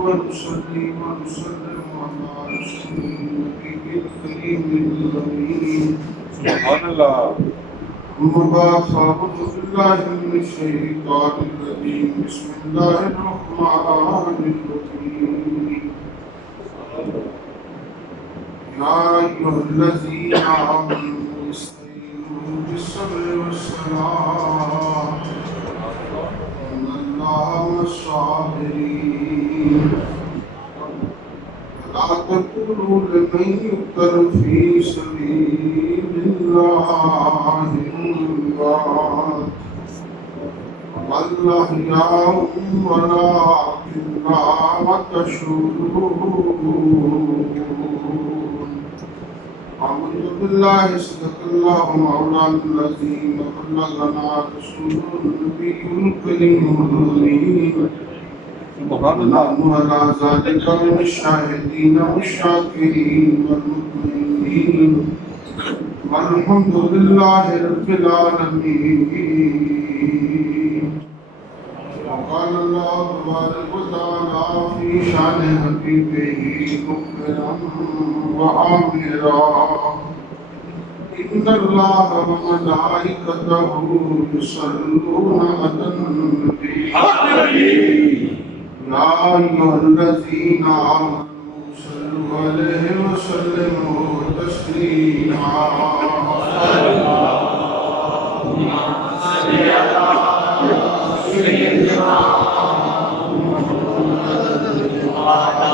ونصلي ونسلم على رسول النبي الكريم الأمين سبحان الله. أما بعد فأعوذ بالله من الشيطان الرجيم. بسم الله الرحمن الرحيم. يا أيها الذين آمنوا استعينوا بالصبر والصلاة إن الله مع الصابرين. ولا تقولوا لمن يقتل في سبيل الله أموات بل أحياء ولكن لا تشعرون. أعوذ بالله. صدق الله مولانا العظيم وبلغنا رسوله النبي الكريم الأمين. ونحن على ذلك من الشاهدين والشاكرين والمؤمنين والحمد لله رب العالمين. وقال الله تبارك وتعالى في شأن حبيبه مخبرا وآمرا إن الله وملائكته يصلون على النبي يا أيها الذين آمنوا صلوا عليه وسلموا تسليما. اللهم صل على سيدنا محمد وعلى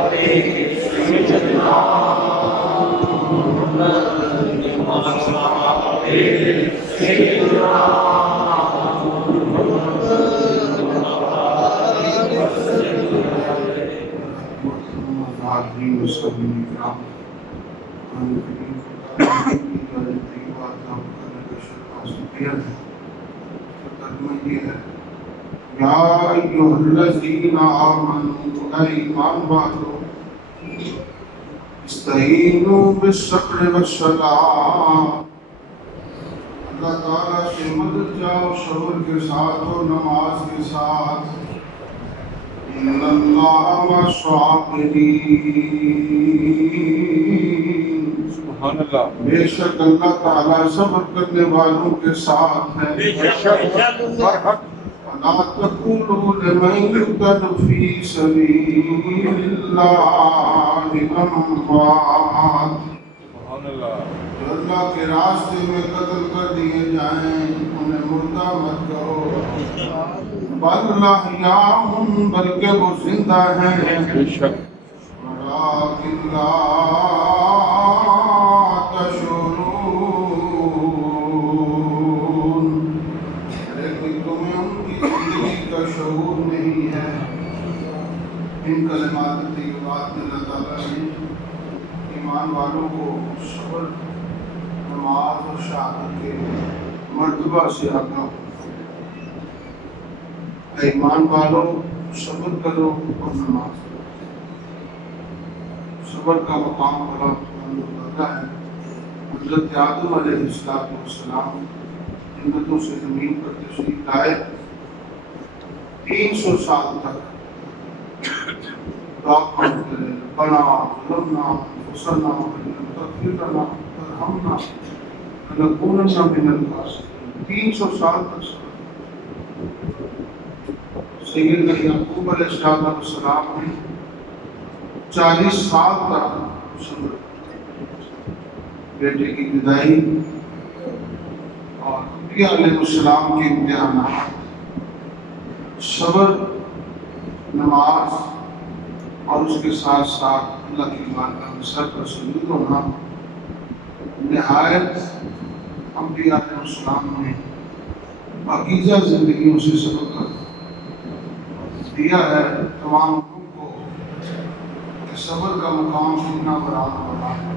آله سيدنا محمد وعلى سيدنا یا ایھا الذین آمنوا ایمان والو استعینوا بالصبر والصلاۃ. اللہ تعالیٰ سے مدد چاہو صبر کے ساتھ اور نماز کے ساتھ. ان اللہ مع الصابرین. سبحان اللہ. بے شک اللہ تعالیٰ صبر کرنے والوں کے ساتھ ہے. بے شک. وَلَا تَقُولُوا لِمَن يُقْتَلُ فِي سَبِيلِ اللَّهِ أَمْوَاتٌ. جو اللہ کے راستے میں قتل کر دیے جائیں انہیں مردہ مت کہو. بل احیاء بلکہ وہ زندہ ہیں. ولیکن لا تشعرون. لیکن تمہیں ان کی زندگی کا شعور نہیں ہے. ان کلمات طیبات میں اللہ تعالیٰ نے ایمان والوں کو صبر نماز اور شہادت کے مرتبہ سے آگاہ. ایمان والوں صبر کرو اور نماز کرو. صبر کا مقام بڑا بلند ہے. حضرت آدم علیہ السلام جنتوں سے زمین پر تشریف لائے. 300 سال تک دعا کرتے بنا ظلمنا انفسنا تغفر لنا ترحمنا لنکونن من الخاسرین. 300 سال تک سیدنا یعقوب علیہ السلام نے 40 سال تک صبر. بیٹے کی جدائی اور انبیاء علیہ السلام کے امتحانات، صبر، نماز اور اس کے ساتھ ساتھ اللہ کی بارگاہ میں سر پر سجود ہونا. نہایت انبیاء علیہ السلام نے پاکیزہ زندگیوں سے سبق دیا ہے تمام لوگوں کو کہ صبر کا مقام کتنا بڑا ہے،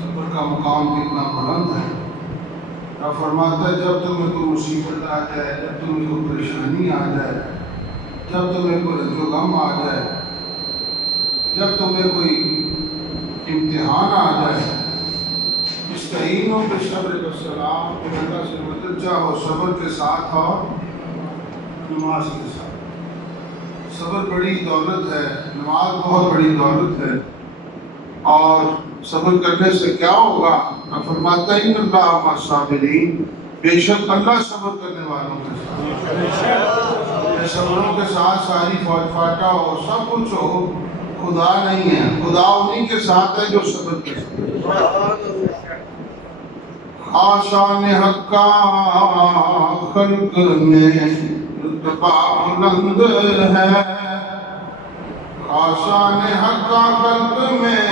صبر کا مقام کتنا بلند ہے. اور فرماتا ہے جب تمہیں کوئی مصیبت آ جائے، جب تمہیں کوئی پریشانی آ جائے، جب تمہیں کوئی رنج و غم آ جائے، جب تمہیں کوئی امتحان آ جائے، استعینوا بالصبر والصلاۃ، کہ اللہ سے مدد چاہو صبر کے ساتھ اور نماز کے ساتھ۔ صبر بڑی دولت ہے، نماز بہت بڑی دولت ہے۔ اور صبر کرنے سے کیا ہوگا؟ فرماتا ہے ان اللہ مع الصابرین، بے شک اللہ صبر کرنے والوں کے ساتھ۔ صبروں کے ساتھ ساری فوج فاٹا ہو، سب کچھ ہو، خدا نہیں ہے، خدا انہی کے ساتھ ہے جو صبر کے ساتھ۔ آشان حق کا خلق میں رتبہ بلند ہے، آشان حق کا خلق میں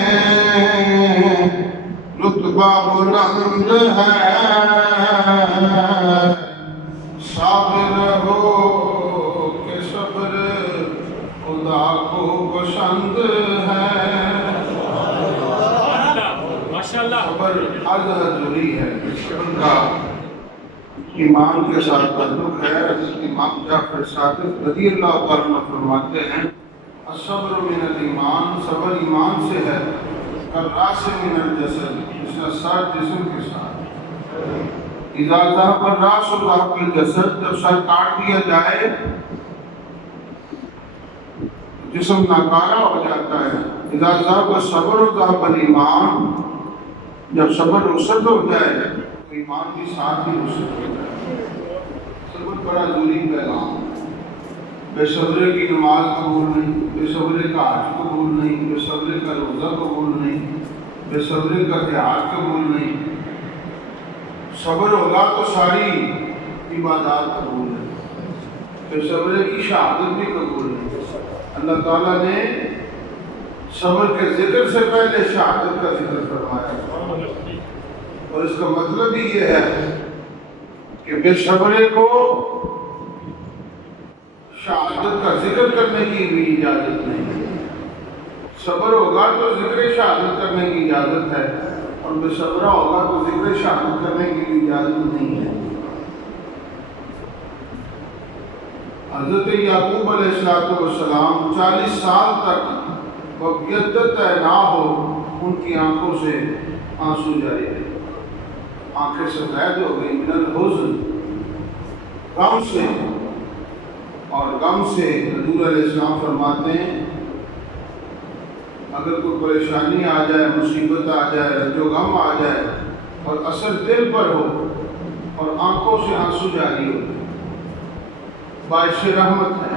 رتبہ بلند ہے، صابر ہو کہ صبر خدا کو پسند ہے۔ صبر ازہر ضروری ہے، صبر کا ایمان کے ساتھ تعلق ہے۔ حضرت امام جعفر صادق رضی اللہ تعالیٰ عنہ فرماتے ہیں الصبر من الایمان، صبر ایمان سے ہے، کالراس من الجسد، اس کا سر جسم کے ساتھ۔ اذا ذهب الراس ذهب الجسد، جب سر کاٹ دیا جائے جسم ناکارہ ہو جاتا ہے۔ اذا ذهب الصبر ذهب الایمان، جب صبر رخصت ہو جائے تو ایمان بھی ساتھ ہی رخصت ہو جائے۔ صبر بڑا ضروری پیغام۔ بے صبرے کی نماز قبول نہیں، بے صبرے کا حج قبول نہیں، بے صبرے کا روزہ قبول نہیں، بے صبرے کا تہار قبول نہیں۔ صبر ہوگا تو ساری عبادات قبول ہے، بے صبرے کی شہادت بھی قبول ہے۔ اللہ تعالیٰ نے صبر کے ذکر سے پہلے شہادت کا ذکر فرمایا، اور اس کا مطلب ہی یہ ہے کہ بے صبرے کو شہادت کا ذکر کرنے کی بھی اجازت نہیں ہے۔ صبر ہوگا تو ذکر شہادت کرنے کی اجازت ہے، اور بے صبرہ ہوگا تو ذکر شہادت کرنے کی بھی اجازت نہیں ہے۔ حضرت یعقوب علیہ السلام 40 سال تک وقت طے نہ ہو ان کی آنکھوں سے آنسو جاری رہے، آنکھیں سفید ہو گئی، من الحزن، غم سے۔ اور غم سے حضور علیہ السلام فرماتے ہیں اگر کوئی پریشانی آ جائے، مصیبت آ جائے، رنج و غم آ جائے اور اثر دل پر ہو اور آنکھوں سے آنسو جاری ہو، باعث رحمت ہے،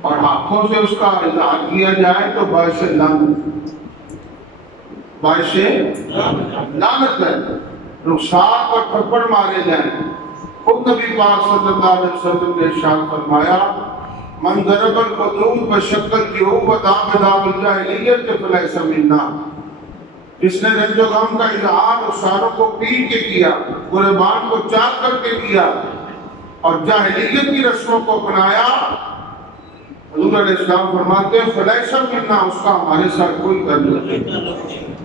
اور آنکھوں سے اس کا اظہار کیا جائے تو باعث لعنت، باعث لعنت ہے، رخسار پر تھپڑ مارے جائیں۔ خود نبی پاک صلی اللہ علیہ وسلم نے ارشاد فرمایا من ضرب الخدود بشکل الجیوب وداب الجاہلیت فلیس منا، جس نے رنج و غم کا اظہار رخساروں کو پیٹ کے کیا، گریبان کو چاک کر کے کیا اور جاہلیت کی رسموں کو اپنایا، حضور علیہ السلام فرماتے ہیں فلیس منا، اس کا ہمارے ساتھ کوئی تعلق نہیں،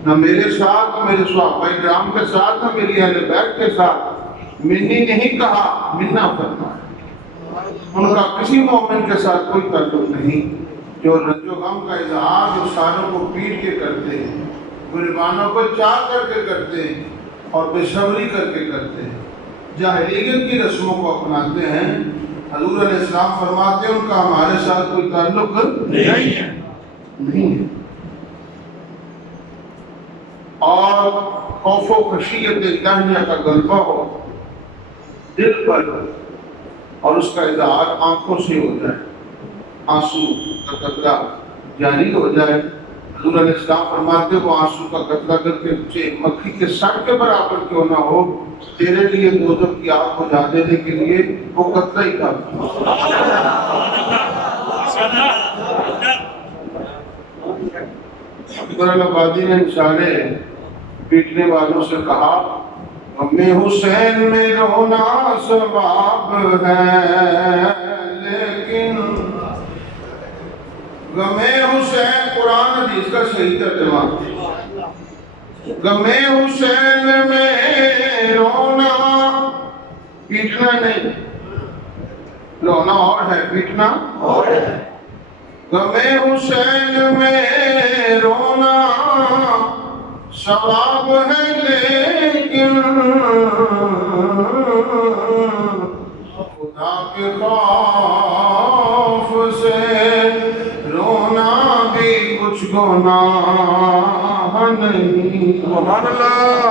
نہ میرے ساتھ، نہ میرے صحابہ کرام کے ساتھ، نہ میری اہل بیت کے ساتھ۔ منی نہیں کہا، منا فرمایا، ان کا کسی مومن کے ساتھ کوئی تعلق نہیں جو رنج و غم کا اظہار رخساروں کو پیٹ کے کرتے ہیں، گریبانوں کو چاک کر کے کرتے ہیں اور بے صبری کر کے کرتے ہیں، جاہلیت کی رسموں کو اپناتے ہیں۔ حضور علیہ السلام فرماتے ہیں ان کا ہمارے ساتھ کوئی تعلق نہیں ہے۔ اور خوف و خشیت الہیہ کا غلبہ ہو دل پر، اور اس کا اظہار آنکھوں سے ہو جائے، آنسو کا قطرہ جاری ہو جائے۔ حضور علیہ السلام فرماتے وہ آنسو کا قطرہ اگر کہ مکھی کے سر کے برابر کیوں نہ ہو، تیرے لیے دوزخ کی آگ بجھا دینے کے لیے وہ قطرہ ہی کافی۔ اکبر آبادی نے اشارے پیٹنے والوں سے کہا غم حسین میں رونا ثواب ہے، لیکن غم حسین، قرآن حدیث کا صحیح ترجمہ، غم حسین میں رونا، پیٹنا نہیں، رونا اور ہے، پیٹنا اور ہے۔ غم حسین میں رونا ثواب ہے لیکن خدا کے خوف سے رونا بھی کچھ گناہ نہیں۔ سبحان اللہ۔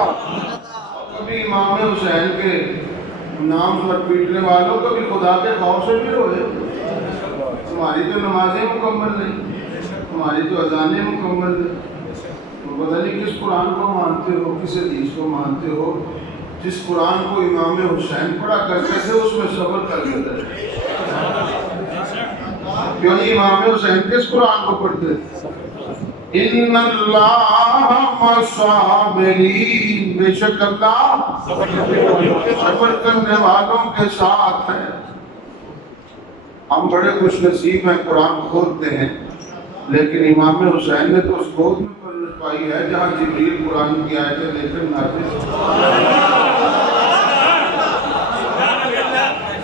کبھی امام حسین کے نام پر پیٹنے والوں کبھی خدا کے خوف سے بھی روئے؟ تمہاری تو نمازیں مکمل نہیں، تمہاری تو اذانیں مکمل نہیں، پتہ نہیں کس قرآن کو مانتے ہو، کس حدیث کو مانتے ہو؟ جس قرآن کو امام حسین پڑھا کرتے تھے اس میں صبر کرتے تھے۔ کیوں نہیں امام حسین کس قرآن کو پڑھتے تھے؟ ان اللہ مع الصابرین، بے شک اللہ صبر کرنے والوں کے ساتھ ہے۔ ہم بڑے خوش نصیب ہیں، قرآن کھولتے ہیں، لیکن امام حسین نے تو اس گود میں پرورش پائی ہے جہاں جبریل قرآن کی آیتیں لے کر نازل۔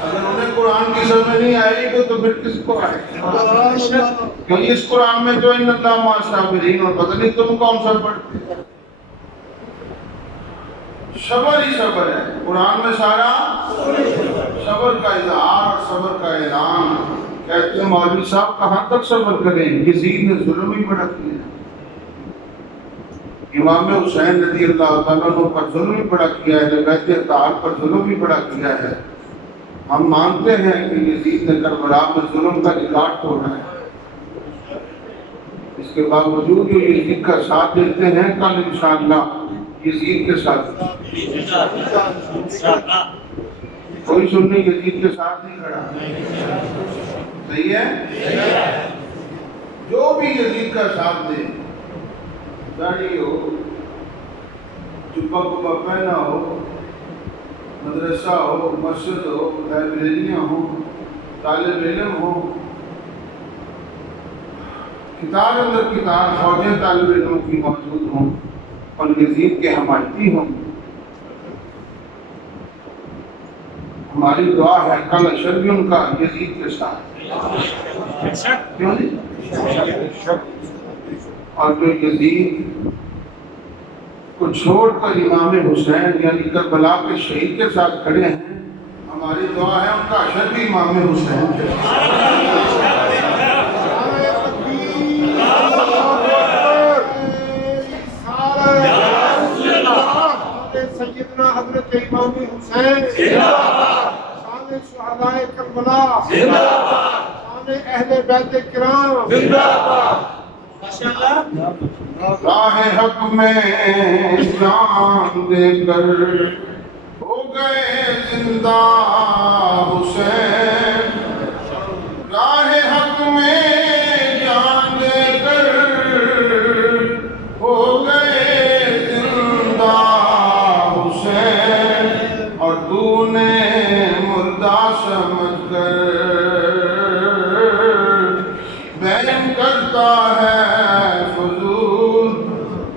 اگر انہیں قرآن کی سمجھ نہیں آئے گی تو پھر کس کو آئے گی؟ کیونکہ اس قرآن میں جو ان اللہ مع الصابرین، اور پتہ نہیں تم کون سا پڑھتے؟ صبر ہی صبر ہے قرآن میں، سارا صبر کا اظہار اور صبر کا اعلان۔ کہتے ہیں مولوی صاحب کہاں تک صبر کریں، یزید نے ظلم ہی بڑا کیا، امام حسین رضی اللہ تعالیٰ عنہ پر ظلم ہی بڑا کیا ہے، بیت اطہار پر ظلم ہی بڑا کیا ہے۔ ہم مانتے ہیں کہ یزید نے کربلا میں ظلم کا ریکارڈ توڑا ہے، اس کے باوجود جو یزید کا ساتھ دیتے ہیں، کل انشاءاللہ یزید کے ساتھ کوئی سنی یزید کے ساتھ نہیں کھڑا، صحیح ہے؟ جو بھی یزید کا ساتھ دے، داڑھی ہو، جبہ کبہ پہنا ہو، مدرسہ ہو، مسجد ہو، لائبریریاں ہوں، طالب علم ہو، کتاب اندر کتاب فوجیں طالب علموں کی موجود ہوں اور یزید کے حمایتی ہوں، ہماری دعا ہے کل اشر بھی ان کا یزید کے ساتھ، کیوں نہیں؟ اور جو یزید کو چھوڑ کر امام حسین یعنی کربلا کے شہید کے ساتھ کھڑے ہیں، ہماری دعا ہے ان کا اشر بھی امام حسین کے ساتھ۔ سیدنا حضرت امام حسین شان شہدائے کربلا، شان اہل بیت کرام، راہ حق میں جان دے کر ہو گئے زندہ حسین، راہ حق میں جان دے کر ہو گئے زندہ حسین، اور تو نے مردہ سمجھ کر بیان کرتا ہے فضول،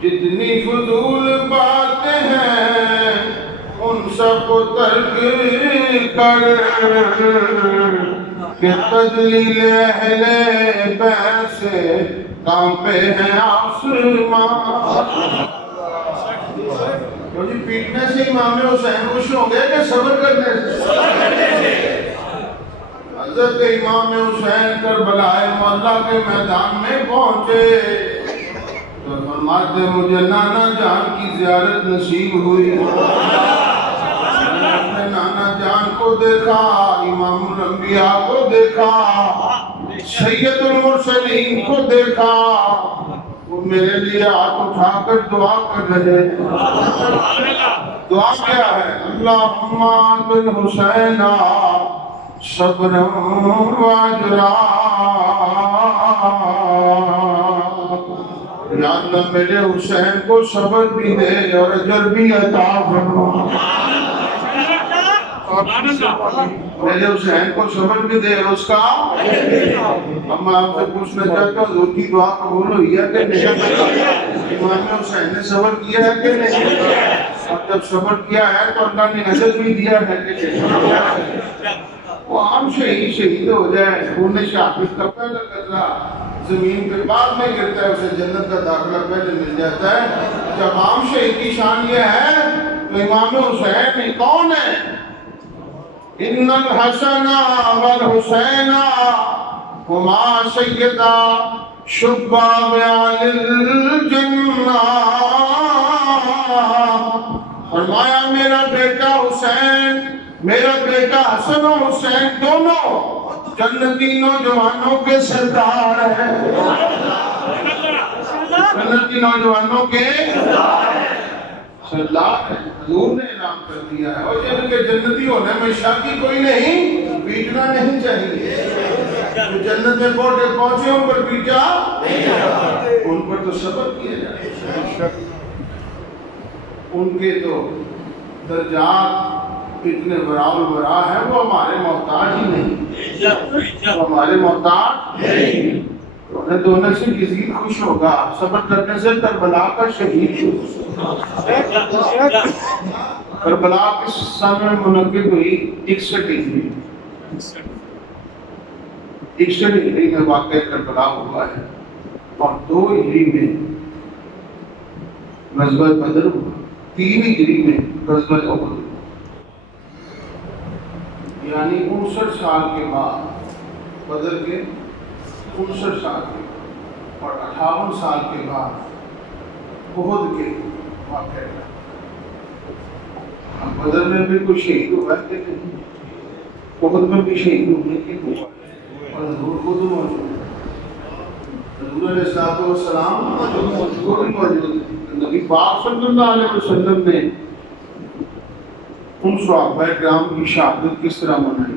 جتنی فضول باتیں ہیں ان سب کو ترک کر کہ تجلیل اہل بیت سے کانپے ہیں آسمان۔ مجھے پیٹنے سے امام حسین خوش ہوں گے کہ صبر کرنے سے؟ حضرت امام حسین کربلا مولا کے میدان میں پہنچے تو فرماتے مجھے نانا جان کی زیارت نصیب ہوئی، اپنے نانا جان کو دیکھا، امام الانبیاء کو دیکھا، سید المرسلین کو دیکھا، وہ میرے لیے ہاتھ اٹھا کر دعا کر رہے ہیں۔ دعا کیا ہے؟ اللہم بالحسین صبرا واجرا، یا اللہ میرے حسین کو صبر بھی دے اور اجر بھی عطا فرما، میرے حسین کو صبر بھی دے اور اس کا۔ اب میں آپ سے پوچھنا چاہتا ہوں حضور کی دعا قبول ہوئی ہے کہ نہیں؟ امام حسین نے صبر کیا ہے کہ نہیں؟ اور جب صبر کیا ہے تو اللہ نے اجر بھی دیا ہے کہ نہیں؟ وہ عام شہید ہو جائے، خون شہادت کا پہلا قطرہ زمین پہ بعد میں گرتا ہے، اسے جنت کا داخلہ پہلے مل جاتا ہے۔ جب عام شہید کی شان یہ ہے تو امام حسین کون ہے؟ ان الحسن والحسین ہما سیدا شباب اہل الجنہ، فرمایا میرا بیٹا حسین، میرا بیٹا حسن و حسین دونوں جنتی نوجوانوں کے سردار ہیں، جنتی نوجوانوں کے سردار ہیں۔ حضور نے اعلان کر دیا ہے، اور جن کے جنتی ہونے میں شاکی کوئی نہیں، پیٹنا نہیں چاہیے۔ جو جنت میں پہنچے ان پر پیٹا ان پر تو سبق کیا جائے۔ ان کے تو درجات اتنے براء ہیں، وہ ہمارے محتاج ہی نہیں، وہ ہمارے محتاج نہیں۔ رونے دھونے سے یزید خوش ہوگا، صبر کرنے سے کربلا کا شہید کربلا کس سال میں منعقد ہوئی؟ 61 ہجری، 61 ہجری میں واقعہ کربلا ہوا ہے، اور 2 ہجری میں غزوہ بدر ہوا، 3 ہجری میں غزوہ احد ہوا، یعنی 59 سال کے بعد بدر کے 59 سال کے اور 58 سال کے بعد احد کے واقعہ۔ اب بدر میں بھی کوئی شہید ہوا ہے کہ نہیں؟ احد میں بھی شہید ہونے کی ہوا، اور حضور خود موجود ہے، حضور علیہ السلام خود موجود ہے۔ نبی پاک صلی اللہ علیہ وسلم نے ان صحابہ کرام کی شہادت کس طرح منائی؟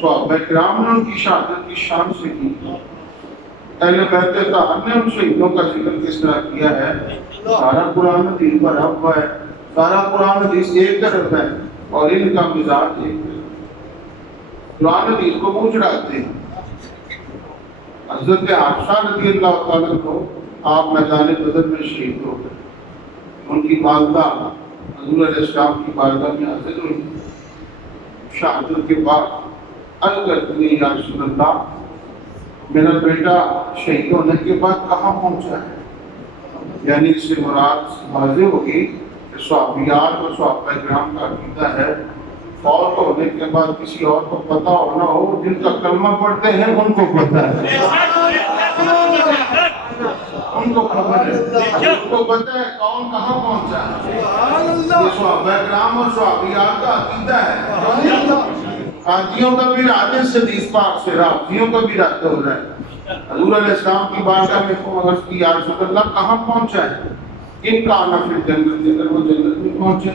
صحابہ کرام نے ان کی شہادت کی شان سے کی۔ اہل بیت اطہار نے ان شہیدوں کا ذکر کس طرح کیا ہے؟ سارا قرآن حدیث پر ہوا ہے، سارا قرآن حدیث ایک طرف ہے اور ان کا مزاج ایک طرف، قرآن حدیث کو منہ چڑھاتے ہیں۔ حضرت حفصہ رضی اللہ تعالیٰ کو آپ میدان بدر میں شہید ہو گئے، ان کی والدہ حضور علیہ السلام کی بارگاہ میں حاضر ہوئی، شہادت کے بعد عرض کرتی ہیں، یا رسول اللہ میرا بیٹا شہید ہونے کے بعد کہاں پہنچا ہے؟ یعنی اس سے مراد واضح ہوگی کہ صحابیات اور صحابہ کرام کا عقیدہ ہے فوت ہونے کے بعد کسی اور کو پتہ ہو نہ ہو، جن کا کلمہ پڑھتے ہیں ان کو پتہ ہے، ان کو خبر ہے، ان کو پتہ ہے کون کہاں پہنچا ہے۔ یہ صحابہ کرام اور صحابیات کا عقیدہ ہے۔ حاجیوں کا بھی رات اس حدیث پاک سے، رافضیوں کا بھی رات ہو رہا ہے۔ حضور علیہ السلام کی بارگاہ میں عرض کی، یا رسول اللہ کہاں پہنچا ہے؟ ان کا آنا پھر جنت، اگر وہ جنت میں پہنچے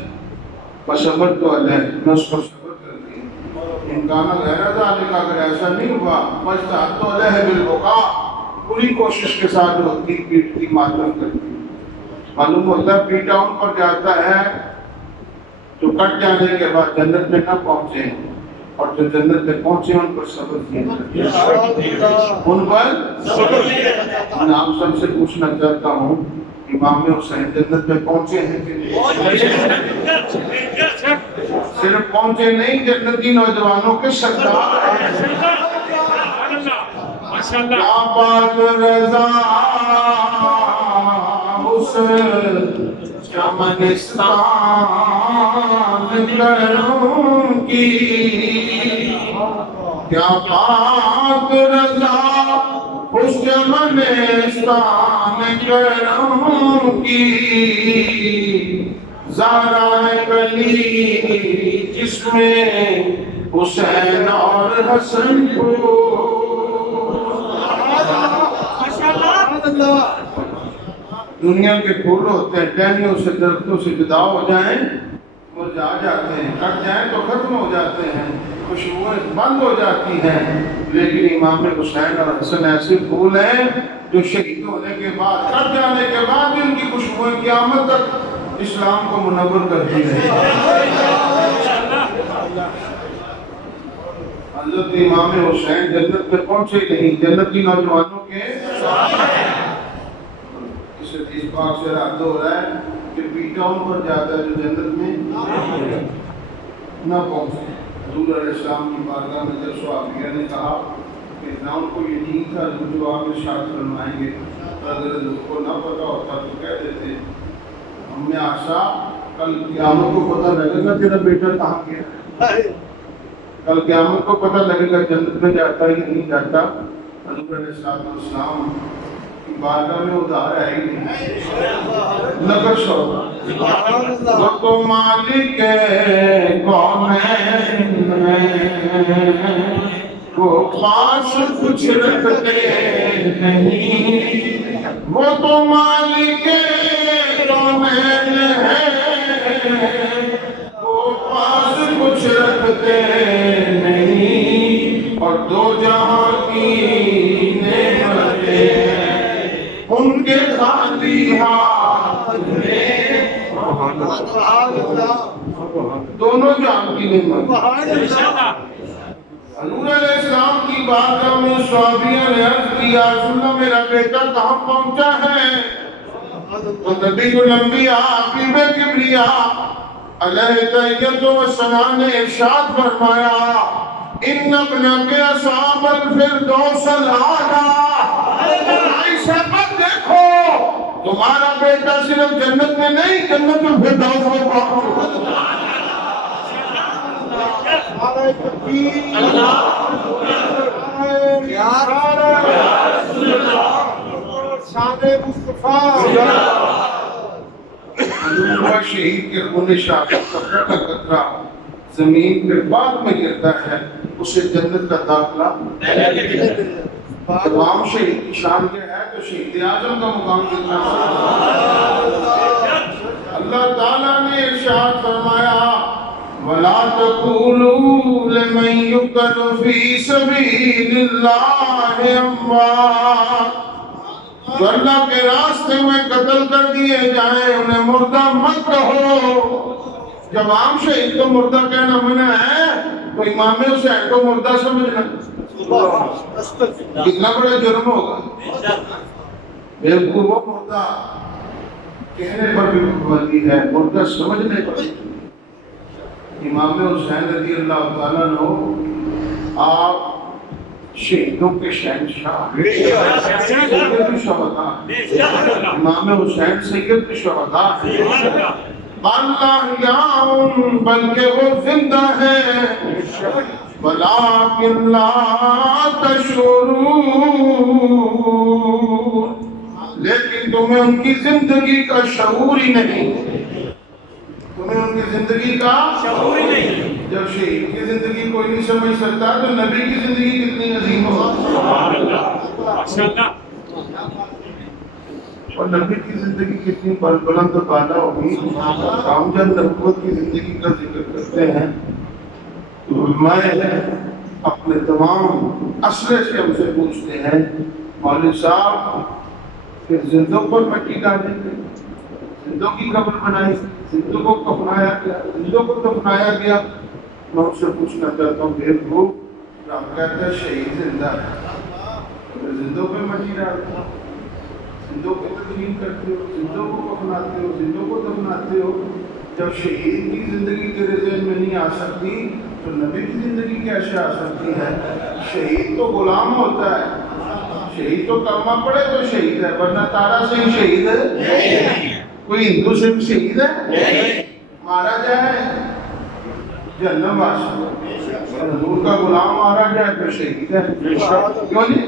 فصبر تو علیہ، میں اس پر صبر کر دی، ان کا آنا غیر ذالک، اگر ایسا نہیں ہوا فاجتہدت علیہ بالبکاء، پوری کوشش کے ساتھ روتی پیٹتی ماتم کرتی۔ معلوم ہوتا ہے پیٹا ان پر جاتا ہے جو کٹ جانے کے بعد جنت میں نہ پہنچے، اور جو جنت میں پہنچے ان پر صبر کیا جاتا، ان پر میں آپ سب سے پوچھنا چاہتا ہوں، امام حسین جنت میں پہنچے ہیں کہ نہیں؟ صرف پہنچے نہیں، جنتی نوجوانوں کے سردار ہیں۔ کیا بات رضا حسین چمنستان کروں کی، کیا بات رضا اس چمنستان کروں کی، زہرا گلی جس میں حسین اور حسن کو۔ دنیا کے پھول ہوتے ہیں، ٹہنیوں سے درختوں سے جدا ہو جائیں مرجھا جاتے ہیں، کٹ جائیں تو ختم ہو جاتے ہیں، خوشبوئیں بند ہو جاتی ہیں، لیکن امام حسین اور حسن ایسے پھول ہیں جو شہید ہونے کے بعد، کٹ جانے کے بعد بھی ان کی خوشبوئیں قیامت تک اسلام کو منور کرتی ہیں۔ حضرت امام حسین جنت میں پہنچے نہیں، جنتی نوجوانوں کے اس حدیث پاک سے رد ہو رہا ہے کہ پیٹا ان پر جاتا ہے جو جنت میں نہ پہنچے۔ حضور علیہ السلام کی بارگاہ میں جب صحابیہ نے کہا کہ نہ ان کو یقین تھا جو آپ ارشاد فرمائیں گے، اگر ان کو نہ پتا ہوتا تو کہہ دیتے ہم نے آشا کل قیامت کو پتہ لگے گا تیرا بیٹا کہاں گیا، کل قیامت کو پتہ لگے گا جنت میں جاتا ہے یا نہیں جاتا۔ حضور علیہ السلام کی بارگاہ میں ادھار ہے ہی نہیں، نقش ہوگا وہ تو مالک کونین ہے، وہ پاس کچھ رکھتے نہیں، وہ تو مالک کونین ہے، وہ پاس کچھ رکھتے نہیں، اور دو جہاں کی نعمتیں ان کے خالی ہاتھ میں، دونوں جہاں کی نعمت۔ حضور علیہ السلام کی بارگاہ میں صحابیوں نے عرض کیا رسول اللہ میرا بیٹا کہاں پہنچا ہے؟ تو نبی الانبیاء حبیب کبریاء علیہ تحیت و ثنا نے ارشاد فرمایا ان ابنک اصحاب الفردوس الاعلی، عائشہ مت دیکھو تمہارا بیٹا صرف جنت میں نہیں جنت الفردوس میں پہنچا۔ شہید کے خون شہادت کا پہلا قطرہ زمین پہ بعد میں گرتا ہے اسے جنت کا داخلہ۔ تمام شہید کی شان کے ہے تو شہید اعظم کا مقام کتنا اللہ تعالیٰ نے ارشاد فرمایا وَلَا تَقُولُوا لِمَن يُقْتَلُ فِي سَبِيلِ اللَّهِ أَمْوَاتٌ، جو اللہ کے راستے میں قتل کر دیے جائیں انہیں مردہ مت کہو۔ جب عام شہید کو مردہ کہنا منع ہے تو امام حسین کو مردہ سمجھنا کتنا بڑا جرم ہوگا۔ بالکل وہ مردہ کہنے پر بھی پابندی ہے، مردہ سمجھنے پر۔ امام حسین رضی اللہ تعالیٰ عنہ آپ شہیدوں کے شہنشاہ، سید الشہداء، امام حسین سید الشہداء اللہ بلکہ وہ زندہ ہے ولیکن لا تشعرون، لیکن تمہیں ان کی زندگی کا شعور ہی نہیں، تمہیں ان کی زندگی کا شعور ہی نہیں۔ جب شہید کی زندگی کوئی نہیں سمجھ سکتا تو نبی کی زندگی کتنی عظیم ہوگی، اور نبی کی زندگی کتنی بلند و بالا ہوگی۔ ہم جب نبوت کی زندگی کا ذکر کرتے ہیں تو علماء اپنے تمام اسرے سے ہم سے پوچھتے ہیں مولوی صاحب پھر زندوں پر مٹی ڈالیں گے، زندوں کی قبر بنائی، زندوں کو کفنایا گیا، زندوں کو دفنایا گیا۔ میں ان سے پوچھنا چاہتا ہوں بے وقوف، آپ کہتے ہیں شہید زندہ ہے، زندوں پہ مٹی ڈالتے ہو، زندوں کو تدفین کرتے ہو، زندوں کو کفناتے ہو، زندوں کو دفناتے ہو۔ جب شہید کی زندگی تیرے ذہن میں نہیں آ سکتی تو نبی کی زندگی کیسے آ سکتی ہے؟ شہید تو غلام ہوتا ہے، شہید تو کلمہ پڑھے تو شہید ہے، ورنہ تارا سنگھ شہید ہے؟ کوئی ہندو سنگھ شہید ہے؟ مارا جائے جہنم واسطہ، حضور کا غلام مارا جائے تو شہید ہے، کیوں نہیں؟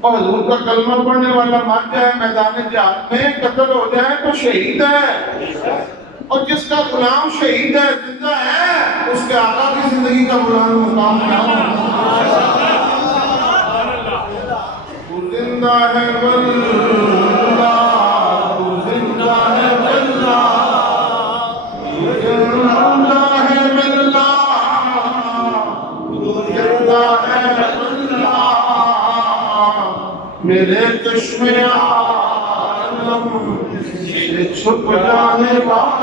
اور حضور کا کلمہ پڑھنے والا مر جائے میدان جہاد میں قتل ہو جائے تو شہید ہے، اور جس کا غلام شہید ہے زندہ ہے اس کے آقا کی زندگی کا غلام مقام کیا ہوگا؟ وہ زندہ ہے واللہ، وہ زندہ ہے واللہ، وہ زندہ ہے واللہ، وہ زندہ ہے واللہ، میرے چشم عالم سے چھپ جانے والے۔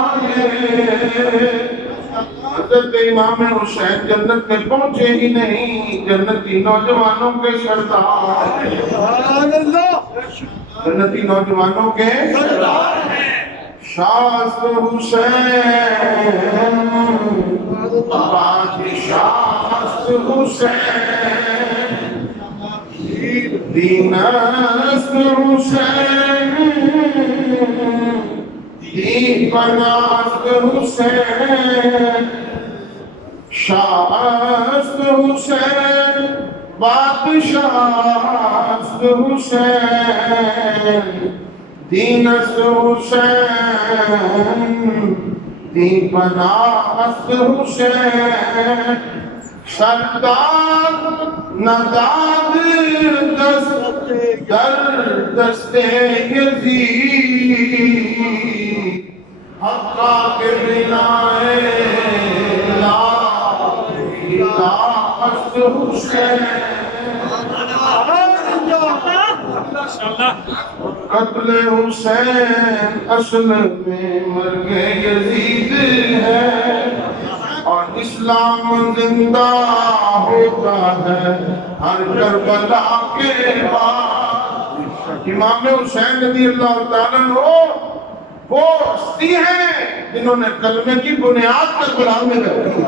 حضرت امام حسین جنت میں پہنچے ہی نہیں، جنتی نوجوانوں کے سردار، جنتی نوجوانوں کے شاست حسین، بادشاہ حسین، دین است حسین دین پناست حسین شاہ است حسین بادشاہ است حسین دین است حسین دین پناست حسین سردار نداد دست در دست یزید حقا کے بنا لا الہ است حسین قتل حسین اصل میں مرگ یزید ہے اور اسلام زندہ ہوتا ہے ہر کربلا کے بعد۔ امام حسین رضی اللہ تعالیٰ عنہ وہ ہستی ہیں جنہوں نے کلمے کی بنیاد کربلا میں رکھی،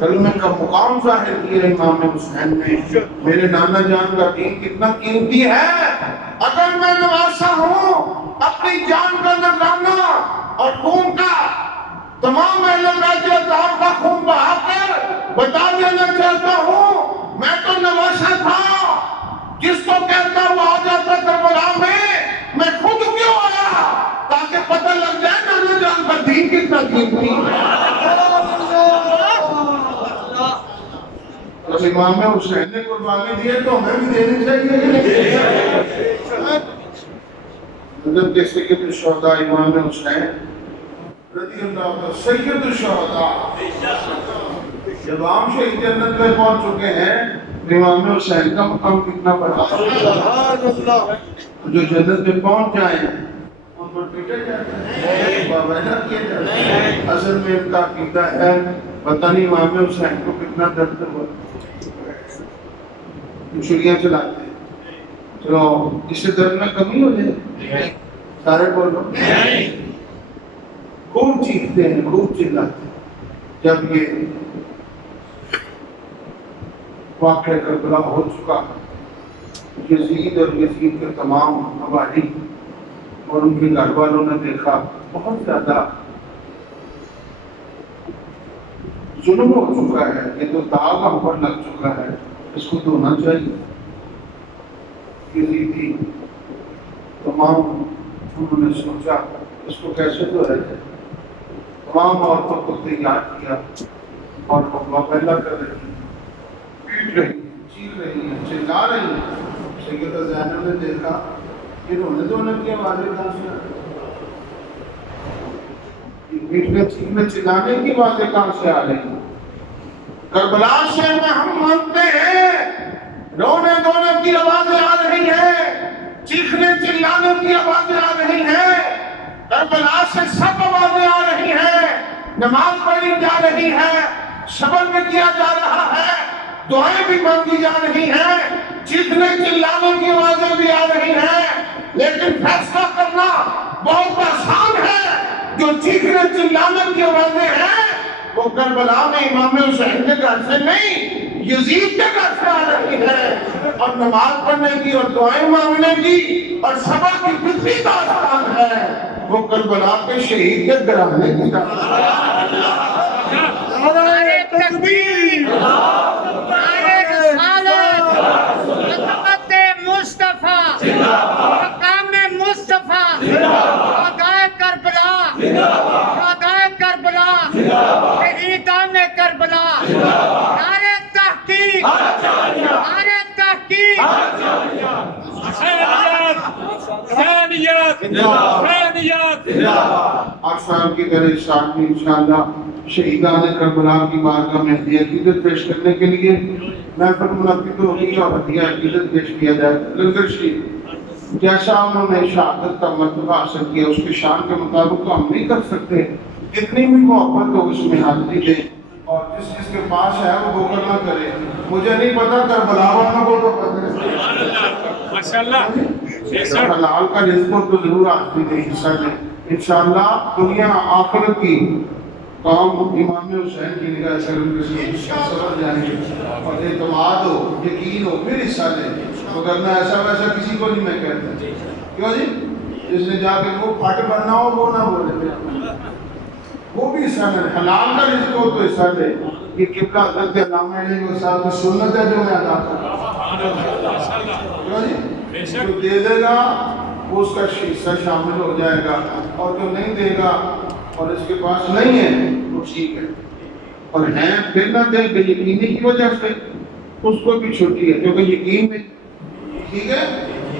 کلمے کا مقام ظاہر کیا امام حسین نے۔ میرے نانا جان کا دین کتنا قیمتی ہے، اگر میں نواسا ہوں اپنی جان کا نذرانہ اور خون کا تمام اہل بیت اطہار کا خون بہا کر بتا دینا چاہتا ہوں میں تو نواسا تھا، جس کو کہتا وہ آ جاتا کربلا میں خود کیوں آیا تاکہ پتہ لگ جائے نانا جان کا دین کتنا قیمتی ہے۔ تو امام حسین نے قربانی دیے تو ہمیں بھی دینی چاہیے۔ حضرت کے سید الشہداء امام حسین رضی اللہ عنہ سید الشہداء جب عام شہید جنت میں پہنچ چکے ہیں امام حسین کا مقام کتنا بڑا ہے۔ جو جنت میں پہنچ جائیں ان پر پیٹے جاتے ہیں، بابیدہ کیے جاتے ہیں۔ اصل میں ان کا عقیدہ ہے پتہ نہیں امام حسین کو کتنا درد ہوا، چھریاں چلاتے ہیں تو اس سے درد میں کمی ہو جائے، سارے بولو خوب چیختے ہیں خوب چلاتے ہیں۔ جب یہ واقعہ کربلا ہو چکا، یزید اور یزید کے تمام حوالی اور ان کے گھر والوں نے دیکھا بہت زیادہ ظلم ہو چکا ہے، یہ تو داغ ہم پر لگ چکا ہے، اس کو دھونا چاہیے۔ یزیدی تمام انہوں نے سوچا اس کو کیسے دھویا جائے، تمام عورتوں کو تیار کیا اور مقابلہ کر رہی ہیں، پیٹ رہی ہیں، چیخ رہی ہیں، چلا رہی ہیں۔ سیدہ زینب نے دیکھا کہ رونے دھونے کی آوازیں کہاں سے آ رہی ہیں، پیٹنے چیخنے چلانے کی آوازیں کہاں سے آ رہی ہیں۔ کربلا سے میں ہم مانتے ہیں رونے دھونے کی آوازیں آ رہی ہیں، چیخنے چلانے کی آوازیں آ رہی ہیں، کربلا سے سب آوازیں آ رہی ہیں، نماز پڑھی جا رہی ہے، صبر بھی کیا جا رہا ہے، دعائیں بھی مانگی جا رہی ہیں، چیخنے چلانے کی آوازیں بھی آ رہی ہیں، لیکن فیصلہ کرنا بہت آسان ہے۔ جو چیخنے چلانے کی آوازیں ہیں وہ کربلا میں امام حسین کے گھر سے نہیں یزید کے گھر سے آ رہی ہے، اور نماز پڑھنے کی اور دعائیں مانگنے کی اور صبر کی کتنی داستان ہے وہ کربلا کے شہید کے گھرانے کی داستان ہے۔ نعرہ تکبیر، نعرہ رسالت، عظمت مصطفیٰ، مقام مصطفیٰ، شہدائے کربلا، شہدائے کربلا، شہیدان کربلا، نعرہ تحقیق، نعرہ تحقیق، آج شام کی طرح شام میں انشاءاللہ شہیدان کربلا کی بارگاہ میں ہدیہ عقیدت پیش کرنے کے لیے محفل منعقد ہوگی اور ہدیہ عقیدت پیش کیا جائے گا۔ لنگر شریف جیسا انہوں نے شہادت کا مرتبہ حاصل کیا اس کی شان کے مطابق تو ہم نہیں کر سکتے، اتنی بھی محبت ہو اس میں حاضری دے، اور جس جس کے پاس ہے وہ بوکر نہ کرے۔ مجھے نہیں پتا کربلا والوں کو تو پتہ ہے، حلال کا رزق تو ضرور حاصل دے، حصہ دے انشاءاللہ۔ دنیا آخرت کی کام امام امام حسین کی نگاہ سے ان کے سمجھ جائیں گے اور اعتماد ہو، یقین ہو، پھر حصہ لیں، مگر نہ ایسا ویسا کسی کو نہیں میں کہتا. کیوں جی؟ جس نے جا کے وہ پھٹ بننا ہو وہ نہ بولے، وہ بھی حصہ لیں. حلال کا رزق ہو تو حصہ لے. یہ قبلہ حضرت علامہ علیہ وسلم کی سنت ہے جو میں ادا کرتا ہوں. کیوں جی؟ جو دے دے گا وہ اس کا حصہ شامل ہو جائے گا، اور جو نہیں دے گا اور اس کے پاس نہیں ہے وہ ٹھیک ہے، اور ہیں پھر نہ دے کہ یقینی کی وجہ سے اس کو بھی چھٹی ہے کیونکہ یقین میں. ٹھیک ہے،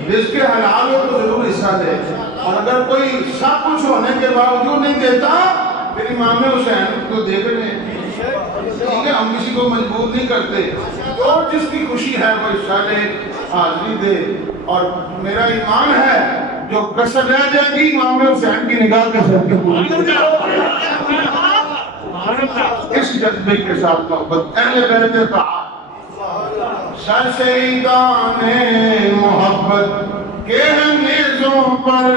جس کے حلال ہو تو ضرور حصہ دے. اور اگر کوئی سب کچھ ہونے کے باوجود نہیں دیتا پھر امام حسین کو دیکھ رہے ہیں. ٹھیک ہے، ہم کسی کو مجبور نہیں کرتے، جو جس کی خوشی ہے وہ حصہ لے، حاضری دے. اور میرا ایمان ہے جو کسر رہ جائے گی امام حسین کی نگاہ کے سر کے پوری اس جذبے کے ساتھ محبت. اہل بیت کا سر شہیدان محبت کے نیزوں پر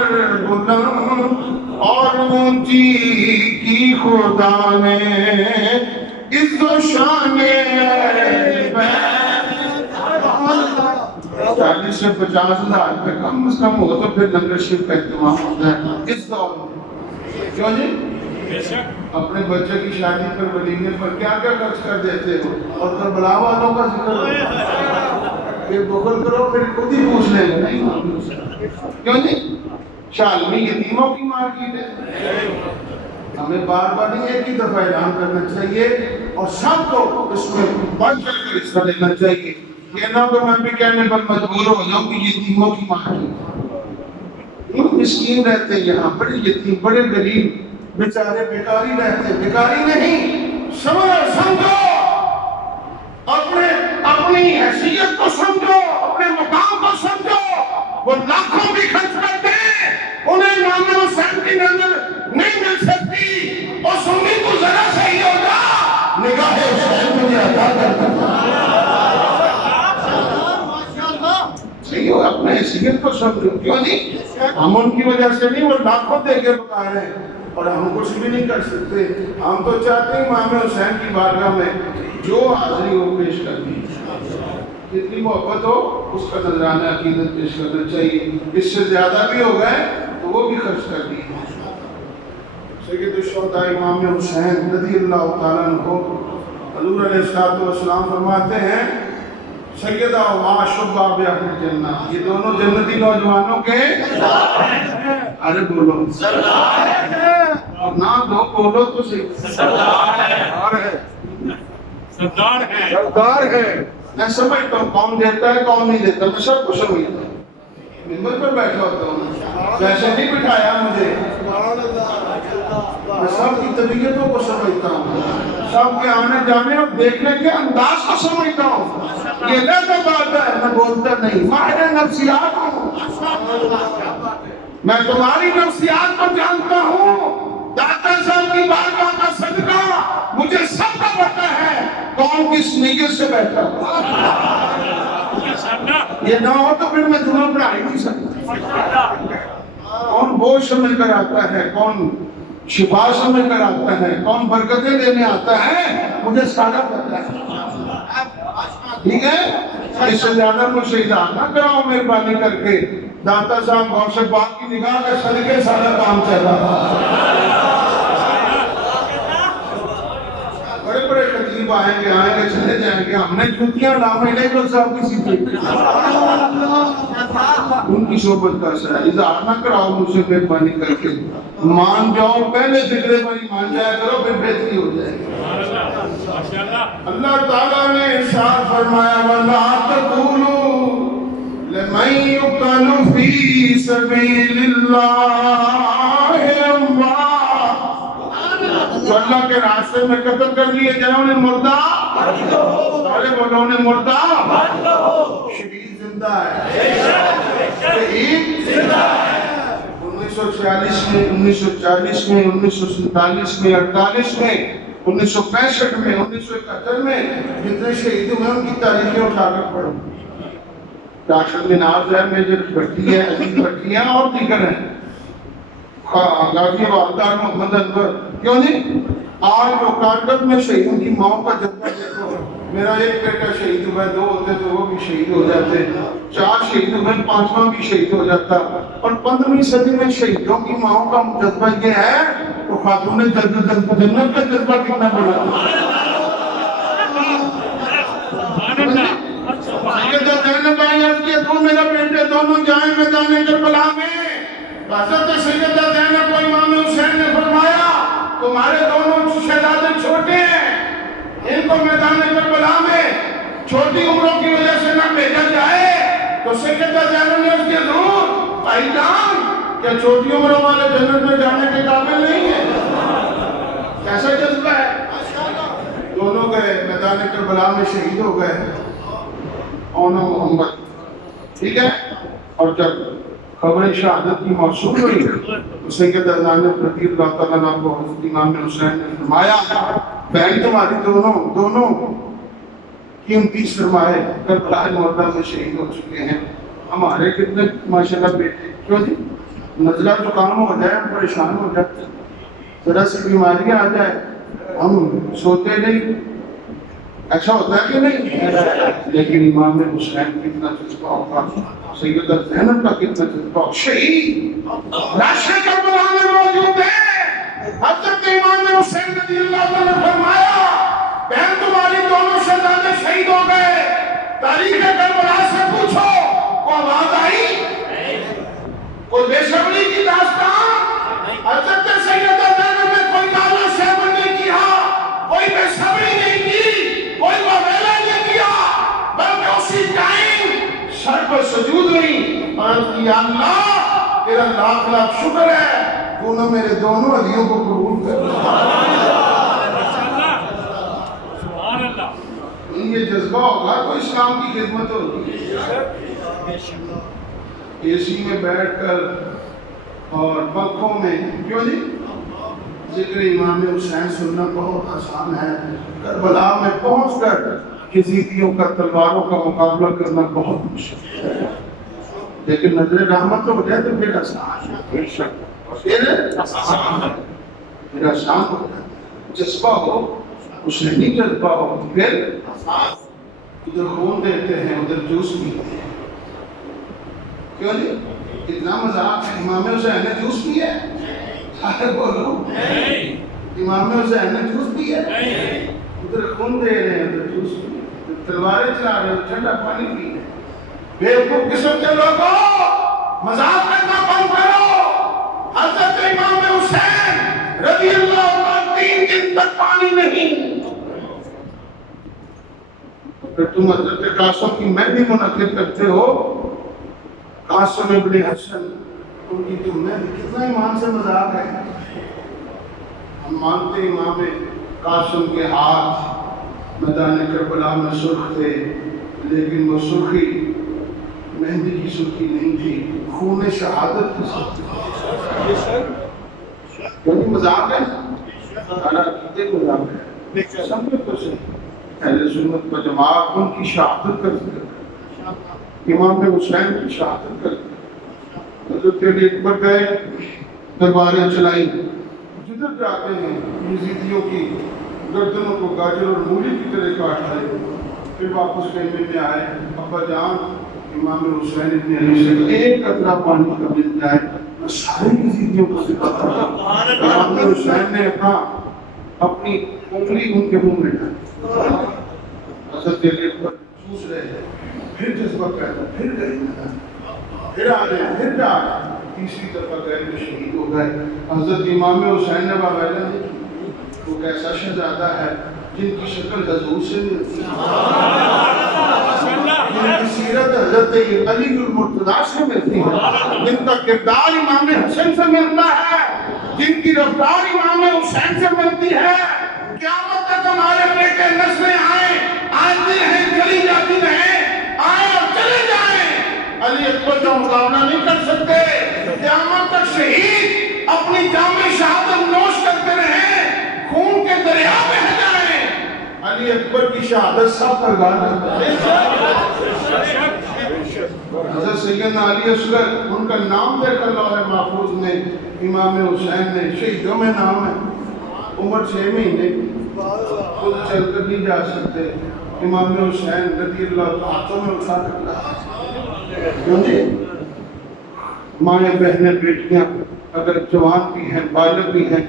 بلند اور اونچی کی خدا نے عز و شان اہل بیت. 40 سے 50 ہزار پہ کم از کم ہو تو پھر لنگر شپ کا اہتمام ہوتا ہے اس دور میں. کیوں جی؟ اپنے بچے کی شادی پر ولیمے پر کیا کیا خرچ کر دیتے ہو، اور کربلا والوں کا ذکر یہ بخل کرو پھر خود ہی پوچھ لیں گے. نہیں کیوں جی؟ شالمی یتیموں کی مارکیٹ ہے. ہمیں بار بار نہیں ایک ہی دفعہ اعلان کرنا چاہیے اور سب کو اس میں بڑھ چڑھ کر حصہ لینا چاہیے. کہنا تو میں بھی کہنے پر مجبور ہو جاؤں کہ یتیموں کی مارکیٹ. مسکین رہتے ہیں یہاں، بڑے یتیم، بڑے غریب بیچارے بیکاری رہتے. بیکاری نہیں، سمجھو اپنی حیثیت کو سمجھو، اپنے مقام کو سمجھو. وہ لاکھوں بھی خرچ کرتے ہیں، انہیں امام حسین کی نظر نہیں مل سکتی. اس امید کو ذرا صحیح ہوگا نگاہ حسین مجھے عطا کرتا. صحیح ہو، اپنے حیثیت کو سمجھو. کیوں نہیں؟ ہم ان کی وجہ سے نہیں، وہ لاکھوں دے کے بتا رہے ہیں اور ہم کچھ بھی نہیں کر سکتے. ہم تو چاہتے ہیں امام حسین کی بارگاہ میں جو حاضری ہو پیش کر دی، جتنی محبت ہو اس کا نذرانہ عقیدت پیش کرنا چاہیے. اس سے زیادہ بھی ہو گئے تو وہ بھی خرچ کر دی. سید الشہداء امام حسین رضی اللہ تعالیٰ عنہ، حضور علیہ السلام فرماتے ہیں سیدہ و معشوقہ بأہل الجنہ، یہ دونوں جنتی نوجوانوں کے ارے بولو اور نہ دو بولو تو سردار ہے. میں سمجھتا ہوں کون دیتا ہے کون نہیں دیتا، میں سب کو سمجھتا ہوں. ممبر پر بیٹھا ہوتا ہوں، ویسے نہیں بٹھایا مجھے. میں سب کی طبیعتوں کو سمجھتا ہوں، سب کے آنے جانے اور دیکھنے کے انداز کو سمجھتا ہوں. یہ لہذا بات ہے، میں بولتا نہیں، ماہر نفسیات ہوں. میں تمہاری نفسیات کو جانتا ہوں. داتا صاحب کی بارگاہ کا صدقہ مجھے سب کا پتہ ہے کون کس نیت سے بیٹھا. یہ نہ ہو تو پھر میں تمہیں پڑھا ہی نہیں سکتا. کون بوجھ سمجھ کر آتا ہے، کون شفا سمجھ کر آتا ہے، کون برکتیں دینے آتا ہے، مجھے سارا پتہ ہے. ٹھیک ہے، اس سے زیادہ مجھے اظہار نہ کراؤ مہربانی کر کے. داتا صاحب غوث پاک کی نگاہ کے صدقے سارا کام چل رہا. بڑے بڑے خطیب آئیں گے چلے جائیں گے، ہم نے جوتیاں علامہ علیہ صاحب کی سیکھی. ان کی صحبت کا اثر ہے. اظہار نہ کراؤ مجھ سے مہربانی کر کے. مان جاؤ، پہلے فکرے پر ہی مان جایا کرو، پھر بہتری ہو جائے گی. اللہ تعالیٰ نے ارشاد فرمایا وَلَا تَقُولُوا لِمَن يُقْتَلُ فِي سَبِيلِ اللَّهِ أَمْوَاتٌ، جو اللہ کے راستے میں قتل کر لیے جائیں انہیں مردہ سارے بولو، انہیں مردہ شہید زندہ ہے، شہید زندہ ہے. 1946 میں، 1940 میں، 1947 میں، 48 میں، 1965 میں، 1971 میں جتنے شہید ہوئے ان کی تاریخیں اٹھا کر پڑھو. ڈاکٹر مناز ہے، میجر بھٹی ہے، عزیز بھٹی ہیں اور دیگر ہیں، غازی والدار محمد انور. کیوں نہیں؟ آج جو کارگل میں شہیدوں کی ماں کا جذبہ دیکھو، میرا ایک بیٹا شہید ہوا، 2 ہوتے تو وہ بھی شہید ہو جاتے، 4 شہید ہوئے، 5واں بھی شہید ہو جاتا، اور 15ویں صدی میں شہیدوں کی ماں کا جذبہ یہ ہے تو خاتون جنت کا جذبہ کتنا بڑا ہے۔ سیدہ زینب آئی عرض کیا تو میرا بیٹے دونوں جائیں میدان کربلا میں، حضرت سیدہ زینب کو امام حسین نے فرمایا تمہارے دونوں شہزادے چھوٹے ہیں، ان کو میدان کربلا میں چھوٹی عمروں کی وجہ سے نہ بھیجا جائے، تو سیدہ زینب نے اس کے ضرور بھائی جان کیا چھوٹی عمروں والے جنت میں جانے کے قابل نہیں ہیں؟ کیسا جذبہ ہے؟ دونوں گئے میدان کربلا میں شہید ہو گئے، اونا محمد، ٹھیک ہے؟ اور جب خبر شہادت کی موصول ہوئی تو سیدہ زینب رضی اللہ تعالیٰ عنہ کو حضرت امام حسین نے فرمایا بہن تمہاری دونوں کی 29 فرمائے کربلا مردہ میں شہید ہو چکے ہیں، ہمارے کتنے ماشاءاللہ بیٹے، کیوں جی نزلہ زکام ہو جائے پریشان ہو جاتے، ذرا سی بیماری آ جائے ہم سوتے نہیں، ایسا ہوتا ہے کہ نہیں؟ لیکن امام حسین کتنا جذبہ ہوگا، سیدہ زینب کا کتنا جذبہ ہوگا، شہید لاشیں کربلا میں موجود ہیں، حضرت امام حسین رضی اللہ عنہ نے فرمایا بہن تمہاری دونوں شہزادے شہید ہو گئے، تاریخ کربلا سے پوچھو وہ آواز آئی؟ کوئی بے صبری کی داستان؟ حضرت سیدہ زینب نے کوئی نالا شیون نہیں کیا، کوئی بے صبری نہیں کی، کوئی وبیلہ نہیں کیا، بلکہ اسی ٹائم سر پر سجود ہوئی اور یا اللہ تیرا لاکھ لاکھ شکر ہے تو نے میرے دونوں علیوں کو قبول کر لیا۔ یہ جذبہ ہوگا تو اسلام کی خدمت ہوگی۔ اے سی میں بیٹھ کر اور پنکھوں میں، کیوں جی ذکر امام حسین سننا بہت آسان ہے، کربلا میں پہنچ کر یزیدیوں کا تلواروں کا مقابلہ کرنا بہت مشکل ہے، لیکن نظر رحمت ہو جائے تو پھر آسان ہے، پھر آسان ہو جائے، جذبہ ہو حسینی جذبہ ہو، پھر ادھر خون دیتے ہیں ادھر جوس پیتے ہیں، کیوں جی اتنا مذاق ہے؟ امام حسین نے جوس پیا ہے؟ سارے بولو امام حسین نے جوس پیا ہے؟ ادھر خون دے رہے ہیں ادھر جوس پیا، تلواریں چلا رہے ہیں ٹھنڈا پانی پی رہے ہیں۔ بیوقوف قسم کے لوگوں مذاق کرنا بند کرو، حضرت امام حسین رضی اللہ عنہ 3 دن تک پانی نہیں، پھر تم حضرت قاسم کی مہندی منعقد کرتے ہو، قاسم ابن حسن ان کی تو مہندی، کتنا ایمان سے مذاق ہے۔ ہم مانتے امام قاسم کے ہاتھ میدان کربلا میں سرخ تھے، لیکن وہ سرخی مہندی کی سرخی نہیں تھی، خون شہادت کی سرخی تھی۔ کیونکہ مذاق ہے، سارا عقیدے مذاق ہے، سمجھو تو صحیح۔ اہل سنت و جماعت ان کی شہادت کرتے ہیں، امام حسین کی شہادت کرتے ہیں۔ حضرت علی اکبر گئے، درباریں چلائیں، جدھر جاتے ہیں یزیدیوں کی گردنوں کو گاجر اور مولی کی طرح کاٹ لائے، پھر واپس خیمے میں آئے، ابا جان امام حسین ابن علی سے ایک قطرہ پانی کا مل جائے میں سارے یزیدیوں کو سکھاتا ہوں۔ امام حسین نے اپنی انگلی ان کے منہ میں ڈالی، حضرت علی اکبر چوس رہے ہیں، پھر جذبہ پیدا، پھر گئے پھر آ گئے، پھر جا گئے، تیسری دفعہ گئے تو شہید ہو گئے۔ حضرت امام حسین نے باویلا نہیں کی، وہ کیسا شہزادہ ہے جن کی شکل حضور سے ملتی ہے، جن کی سیرت حضرت علی المرتضیٰ سے ملتی ہے، جن کا کردار امام حسن سے ملتا ہے، جن کی رفتار امام حسین سے ملتی ہے۔ قیامت تک ہمارے بیٹے نسلیں آتی رہیں، چلی جاتی رہیں، آئیں اور چلے جائیں، علی اکبر کا مقابلہ نہیں کر سکتے۔ قیامت تک شہید اپنی جام شہادت نوش کرتے رہیں، خون کے دریا بہہ جائیں، علی اکبر کی شہادت سب پر غالب ہے۔ حضرت سیدنا علی اصغر، ان کا نام دیکھ کر لوح محفوظ میں امام حسین نے شہیدوں میں نام ہے، عمر 6 مہینے کی، خود چل کر نہیں جا سکتے، امام حسین رضی اللہ عنہ ہاتھوں میں اٹھا کر کیوں جی؟ مائیں بہنیں بیٹیاں اگر جوان بھی ہیں بالغ بھی ہیں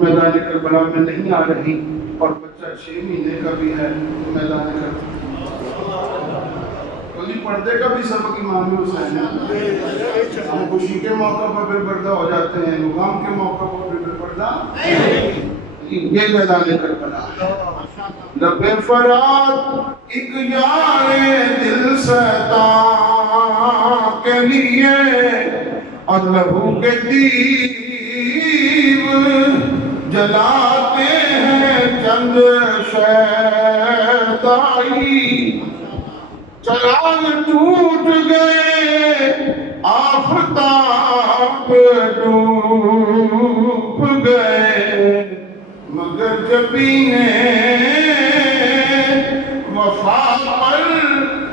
میدان کربلا میں نہیں آ رہی، اور بچہ 6 مہینے کا بھی ہے تو میدان کربلا کلی پردے کا بھی سبق امام حسین ہے۔ ہم خوشی کے موقع پر بے پردہ ہو جاتے ہیں، غم کے موقع پر بے پردہ یہ میدان کربلا۔ لب فرات ایک یار دل ستا کے لیے اور لہو کے دیو جلاتے ہیں چند شیدائی، چراغ ٹوٹ گئے آفتاب ڈوب گئے، مگر جبین وفا پر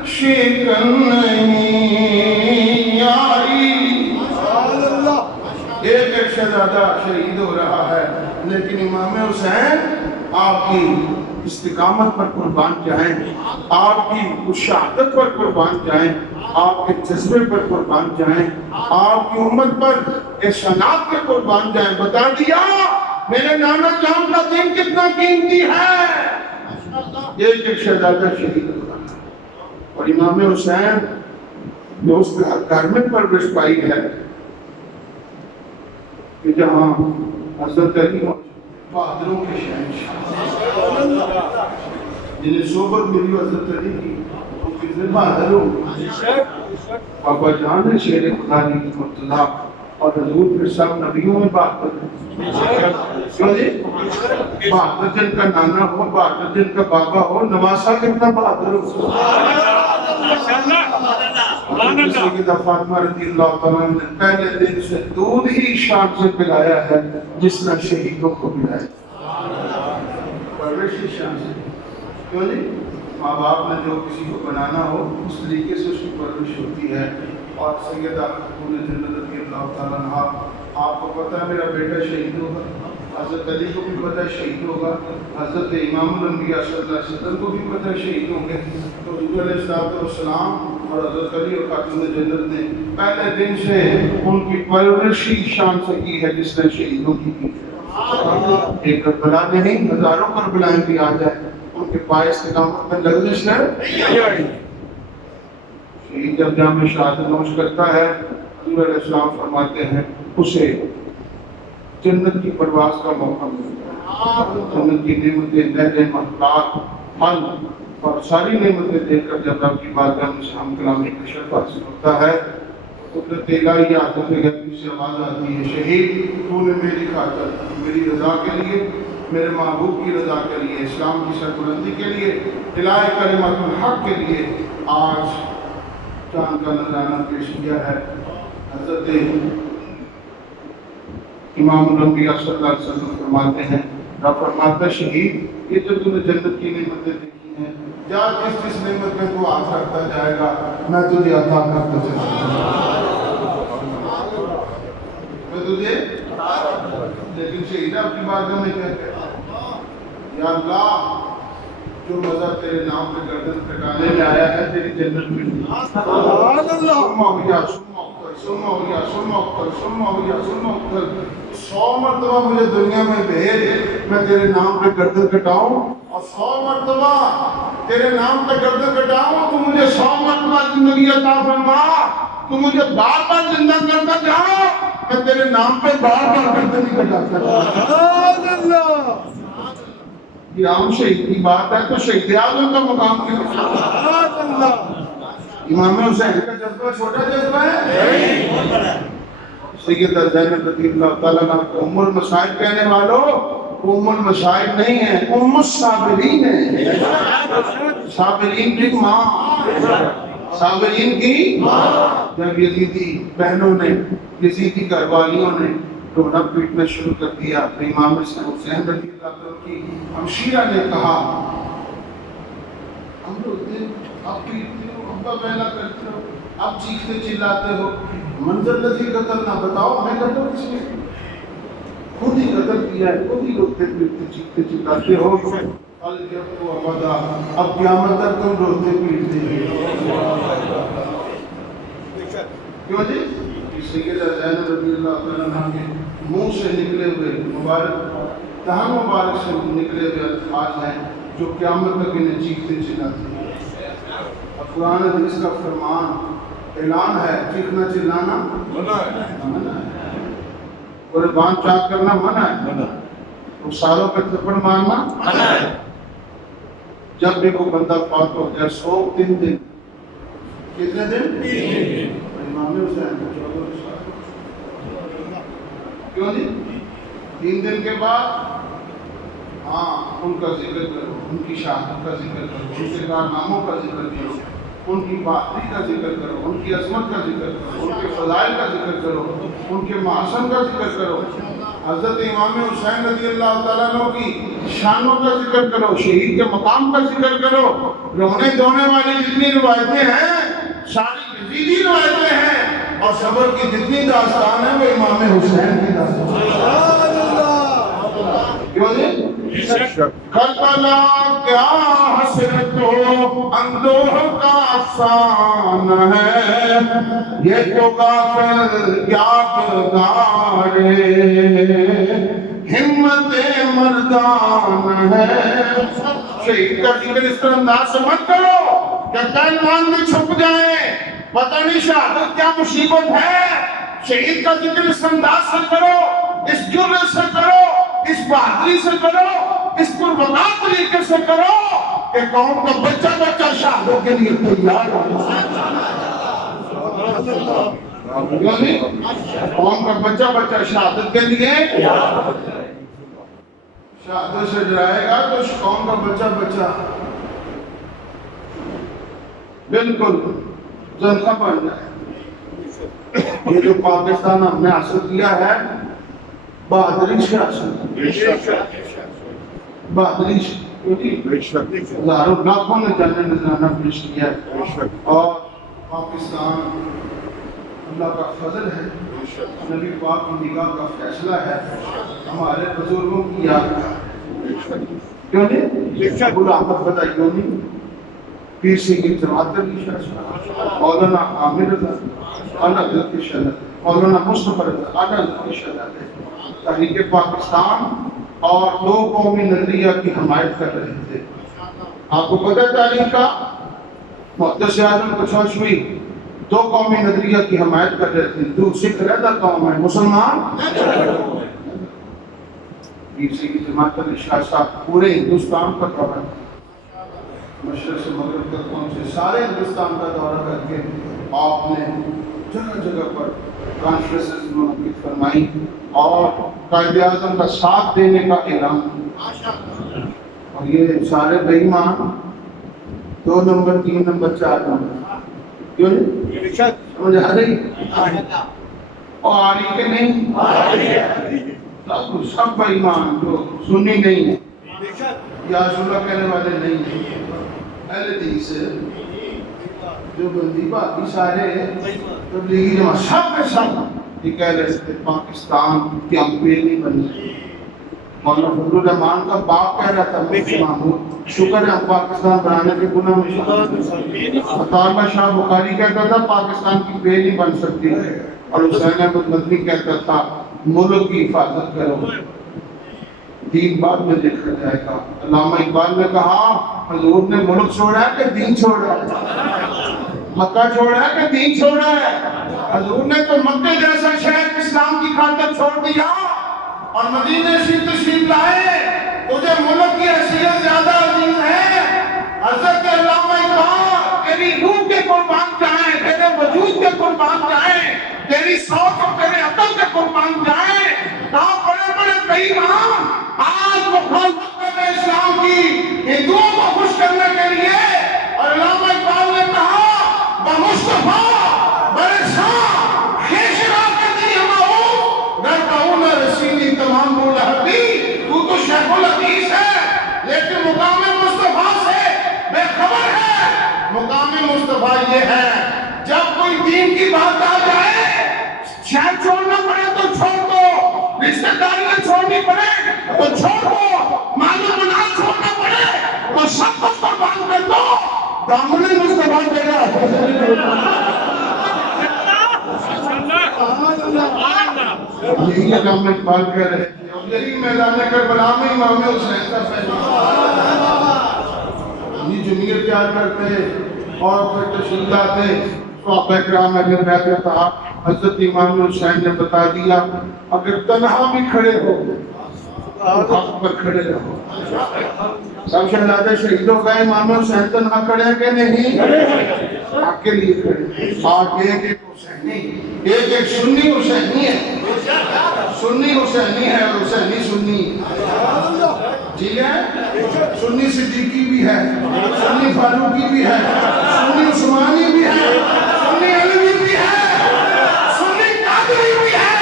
شکن نہیں آئی۔ ایک شہزادہ شہید ہو رہا ہے، لیکن امام حسین آپ کی استقامت پر قربان جائیں، آپ کی شہادت پر قربان جائیں، آپ کے جذبے پر قربان جائیں، آپ کی امت پر احسانات کے قربان جائیں۔ بتا دیا میرے نانا جان کا دین کتنا قیمتی ہے۔ ایک شہزادہ شہید ہو رہا ہے، اور امام حسین جو اس گھر میں پرورش پائی ہے کہ جہاں حضرت علی بہادروں کے شہنشاہ، جنہیں صحبت ملی حضرت علی کی، وہ کتنے بہادر ہوں۔ بابا جان ہے شیر خدا رحمۃ اللہ، اور حضور پھر سب نبیوں میں بہادر ہیں۔ کیوں جی؟ بہادر جن کا نانا ہو، بہادر جن کا بابا ہو، نواسا کتنا بہادر ہو۔ سیدہ فاطمہ رضی اللہ تعالیٰ نے پہلے دن سے دودھ ہی شام سے پلایا ہے جس نے شہیدوں کو پلایا، پرورش ہی شام سے۔ کیوں جی؟ ماں باپ نے جو کسی کو بنانا ہو اس طریقے سے اس کی پرورش ہوتی ہے۔ اور سیدہ خاتون جنت رضی اللہ تعالیٰ عنہا، آپ کو پتہ ہے میرا بیٹا شہید ہوگا، حضرت علی کو بھی پتہ ہے شہید ہوگا، حضرت امام الانبیاء صلی اللہ علیہ وسلم کو بھی پتہ ہے شہید ہوں گے، تو حضور علیہ السلام اور حضرت علی اور خاتون جنت نے پہلے دن سے ان کی پرورش ہی شان سے کی ہے جس نے شہیدوں کی کی۔ ایک کربلا نہیں، ہزاروں کربلائیں بھی آ جائیں، ان کے پائے استقامت میں لغزش نہ شہید جب جامع شہادت نوش کرتا ہے، حضور علیہ السلام فرماتے ہیں اسے جنت کی پرواز کا موقع ملتا ہے، جنت کی نعمتیں، نہریں، محلات، پھل اور ساری نعمتیں دیکھ کر جب آپ کی بارگاہ میں ہم کلامی کا شرف حاصل ہوتا ہے، قدرت الہی عادت غیبی سے آواز آتی ہے، شہید تو نے میری خاطر، میری رضا کے لیے، میرے محبوب کی رضا کے لیے، اسلام کی سربلندی کے لیے، الہ کلمۃ الحق کے لیے آج چاند کا نذرانہ پیش کیا ہے۔ حضرت امام الانبیاء صلی اللہ علیہ وسلم فرماتے ہیں، رب فرماتا ہے شہید یہ تو تم نے جنت کی نعمتیں دیکھی ہیں، جا جس نعمت میں تو ہاتھ رکھتا جائے گا میں تجھے عطا کرتا چلا میں تجھے، لیکن شہید آپ کی بارگاہ میں کہتے ہیں یا اللہ جو مزہ تیرے نام پہ گردن کٹانے میں آیا ہے تیری جنت میں سن 100 مرتبہ مجھے دنیا میں بھیج، میں تیرے نام پہ گردن کٹاؤں، اور 100 مرتبہ تیرے نام پہ گردن کٹاؤں، تو مجھے 100 مرتبہ زندگی عطا فرما، تو مجھے بار بار زندہ کرتا جاؤ، میں تیرے نام پہ بار بار گردن نہیں کٹاتا۔ یہ عام شہید کی بات ہے، تو شہید اعظم کا مقام کیا؟ امام حسین کا جذبہ چھوٹا جذبہ ہے؟ سیدہ زینب رضی اللہ تعالیٰ عنہ کو ام المصائب کہنے والوں، ام المصائب نہیں ہے، ام الصابرین ہے، صابرین کی ماں، صابرین کی ماں۔ جب یزیدی بہنوں نے، یزیدی گھر والیوں نے رونا پیٹنا شروع کر دیا، تو امام حسین رضی اللہ تعالیٰ کی ہمشیرہ نے کہا ہم روتے اب پیٹتے ہو، ابا بہنا کرتے ہو، اب چیختے چلاتے ہو، منظر لذی قتل نہ بتاؤ، میں قتل کس نے؟ خود ہی قتل کیا ہے، خود ہی روتے پیٹتے چیختے چلاتے ہو، الجب و ابدا، اب قیامت تک تم روتے پیٹتے ہیں۔ کیوں جی؟ سیدہ زینب رضی اللہ تعالیٰ عنہ کے منہ سے نکلے ہوئے مبارک دہن مبارک سے نکلے ہوئے الفاظ ہیں جو قیامت تک انہیں چیختے چلاتے ہیں۔ اور قرآن حدیث کا فرمان اعلان ہے، چیخنا چلانا منع ہے، قربان چاک کرنا منع ہے، رخساروں پہ تھپڑ مارنا منع ہے۔ جب بھی کوئی بندہ فوت ہو جائے 103 دن، کتنے دن؟ 3 دن۔ امام حسین کیوں جی؟ 3 دن کے بعد ہاں ان کا ذکر کرو، ان کی شہادت کا ذکر کرو، ان کے کارناموں کا ذکر کرو، ان کی بہادری کا ذکر کرو، ان کی عظمت کا ذکر کرو، ان کے فضائل کا ذکر کرو، ان کے محاسن کا ذکر کرو، حضرت امام حسین رضی اللہ تعالیٰ عنہ کی شانوں کا ذکر کرو، شہید کے مقام کا ذکر کرو۔ رونے دھونے والی جتنی روایتیں ہیں ساری یزیدی روایتیں ہیں، اور صبر کی جتنی داستان ہے وہ امام حسین کی داستان ہے۔ کیوں جی؟ کربلا کیا حسرت و اندوہ کا افسانہ ہے، یہ تو غافل یادگار ہمت مردان ہے۔ شہید کا ذکر اس طرح انداز سے مت کرو کہ کلمان میں چھپ جائیں، پتہ نہیں شہادت کیا مصیبت ہے۔ شہید کا ذکر اس انداز سے کرو، اس جرأت سے کرو، اس بہادری سے کرو، اس پربنا طریقے سے کرو کہ قوم کا بچہ بچہ شہادت کے لیے تیار ہو۔ قوم کا بچہ بچہ شہادت کے لیے شہادت سے ڈرائے گا تو قوم کا بچہ بچہ بالکل زندہ بن جائے۔ یہ جو پاکستان ہم نے حاصل کیا ہے بہادری سے حاصل، بہادری سے ہزاروں لاکھوں نے جانے نذرانہ پیش کیا ہے، اور پاکستان اللہ کا فضل ہے، نبی پاک کی نگاہ کا فیصلہ ہے، ہمارے بزرگوں کی یاد کا۔ کیوں نہیں؟ ابو احمد بدایونی، پیر سید جماعت علی شاہ صاحب، مولانا عامر رضا اعلیٰ حضرت کی شہادت، مولانا مصطفیٰ رضا اعلیٰ حضرت کی شہادت، تحریک پاکستان اور دو قومی نظریہ کی حمایت کر رہے تھے۔ آپ کو پتہ ہے تاریخ کا؟ محدث اعظم کچھ ہوئی دو قومی نظریہ کی حمایت کر رہے تھے، دو سکھ رہتا قوم ہے، مسلمان پیر سید جماعت علی شاہ صاحب پورے ہندوستان کا دورہ، مشرق سے مغرب تک پہنچے، سارے ہندوستان کا دورہ کر کے آپ نے جگہ جگہ پر کانفرنسز منعقد فرمائی اور قائد اعظم کا ساتھ دینے کا اعلان، اور یہ سارے بے ایمان 2 نمبر 3 نمبر 4 نمبر، کیوں نہیں؟ سمجھ آ رہی؟ اور آ رہی کہ نہیں؟ سب بے ایمان جو سنی نہیں ہے یا رسول کہنے والے نہیں ہیں، اہل حدیث جو بندی باقی سارے تبلیغی جماعت سب کے سب یہ کہہ رہے تھے پاکستان کی امپیر نہیں بنی۔ مولانا فضل الرحمان کا باپ کہہ رہا تھا مفتی محمود، شکر ہے ہم پاکستان بنانے کے گناہ میں شامل۔ عطا شاہ بخاری کہتا تھا پاکستان کی پیر نہیں بن سکتی، اور حسین احمد مدنی کہتا تھا ملک کی حفاظت کرو، دین بعد میں دیکھا جائے گا۔ علامہ اقبال نے کہا حضور نے ملک چھوڑا ہے کہ دین چھوڑا ہے، مکہ چھوڑا ہے کہ دین چھوڑا ہے؟ حضور نے تو مکہ جیسا شہر اسلام کی خاطر چھوڑ دیا اور مدینے سے تشریف لائے، تجھے ملک کی حیثیت زیادہ عزیز ہے۔ حضرت علامہ اقبال تیری روح کے قربان جائیں، تیرے وجود کے قربان جائیں، تیری سوچ اور تیرے عقل کے قربان جائیں۔ کہاں بڑے بڑے بے ایمان آج مخالفت کرنے اسلام کی، ہندوؤں کو خوش کرنے کے لیے، اور علامہ اقبال نے کہا بمصطفیٰ برساں خیشرا کردی ہماؤں در کہوں نہ رسیلی تمام مولہدی، تو شیخ الحدیث ہے لیکن مقام مصطفیٰ سے بے خبر ہے۔ مقام مصطفیٰ یہ ہے جب کوئی دین کی بات آ جائے، شہر چھوڑنا پڑے تو چھوڑ دو، رشتہ داریاں چھوڑ چھوڑنی پڑے تو چھوڑ دو، مالو منال چھوڑنا پڑے تو سب کچھ قربان کر دو، دامن مصطفیٰ تیرا یہی علامہ اقبال کہہ رہے تھے، اور یہی میدان کربلا میں امام حسین کا فیصلہ، یہ جمعیت تیار کرتے اور پھر تشریف لاتے، صحابہ کرام اہل بیت نے کہا حضرت امام حسین نے بتا دیا اگر تنہا بھی کھڑے ہو حق پر کھڑے رہو۔ سب شہزادے شہید ہو گئے، امام حسین تنہا کھڑے ہیں کہ نہیں؟ حق کے لیے کھڑے، آج ایک ایک حسینی، ایک ایک سنی حسینی ہے، سنی حسینی ہے اور حسینی سنی ٹھیک ہے، سنی صدیقی بھی ہے، سنی فاروقی بھی ہے، سنی عثمانی بھی ہے، سنی علوی بھی ہے، سنی قادری بھی ہے،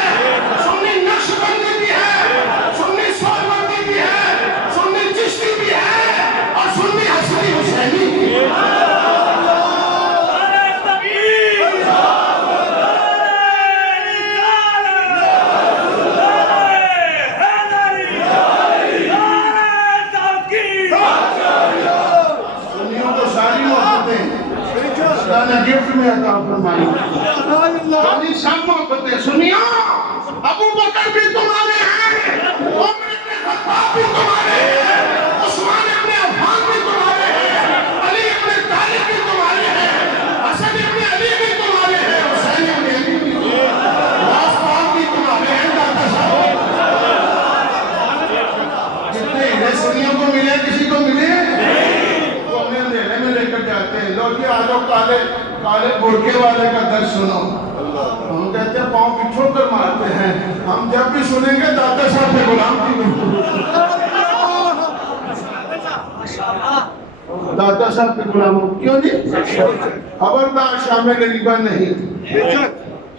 سنی نقشبندی بھی ہے، سنی سہروردی بھی ہے، سنی چشتی بھی ہے اور سنی حسنی حسینی بھی ہے۔ گفٹ میں عطا فرمائی سنی سب محبتیں سنیو، ابو بکر بھی تمہارے ہیں، عمر بن خطاب بھی تمہارے ہیں، عثمان ابن عفان بھی تمہارے ہیں، علی ابن طالب بھی تمہارے ہیں، حسن ابن علی بھی تمہارے ہیں، حسین ابن علی بھی تمہارے ہیں، عباس صاحب بھی تمہارے ہیں، داتا صاحب کتنے ہیرے سنیوں کو ملے، کسی کو ملے وہ اپنے اندھیرے میں لے کر جاتے ہیں، لو جی آجو کالے برکے والے کا درس سنو، ہم کہتے ہیں پاؤں پچھوڑ کر مارتے ہیں، ہم جب بھی سنیں گے داتا صاحب کے غلام کی گفتگو، داتا صاحب کے غلاموں کیوں جی؟ خبردار شام غریبہ نہیں،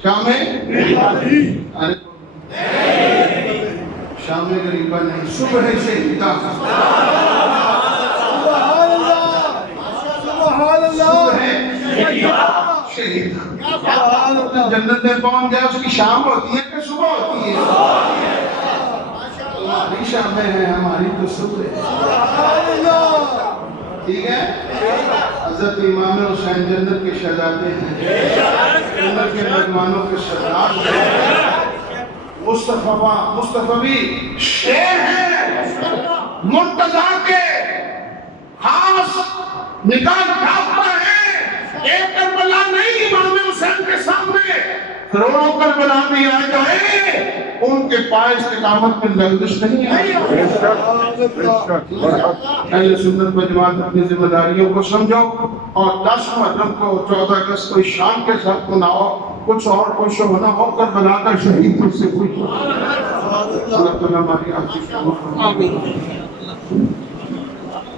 شام غریبہ نہیں، صبح شہیدہ، شہید جنت میں پہنچ جائے اس کی شام ہوتی ہے کہ صبح ہوتی ہے؟ ہماری شامیں ہیں، ہماری تو صبح ہے، ٹھیک ہے؟ حضرت امام حسین جنت کے شہزادے ہیں، جنت کے مہمانوں کے سردار ہیں، مصطفی شیر ہیں، مرتضیٰ کے خاص نگاہ ڈھانپتا ہے، ایک کربلا نہیں امام حسین کے سامنے کروڑوں کربلا بھی آ جائے ان کے پائے استقامت میں لغزش نہیں آئی۔ اہل سنت و جماعت اپنی ذمہ داریوں کو سمجھو اور 10 محرم کو 14 اگست کو شان کے ساتھ مناؤ، کچھ اور خوش ہونا ہو کربلا کا شہید مجھ سے خوش ہو۔ اللہ تعالیٰ ہماری آپ کی آمین۔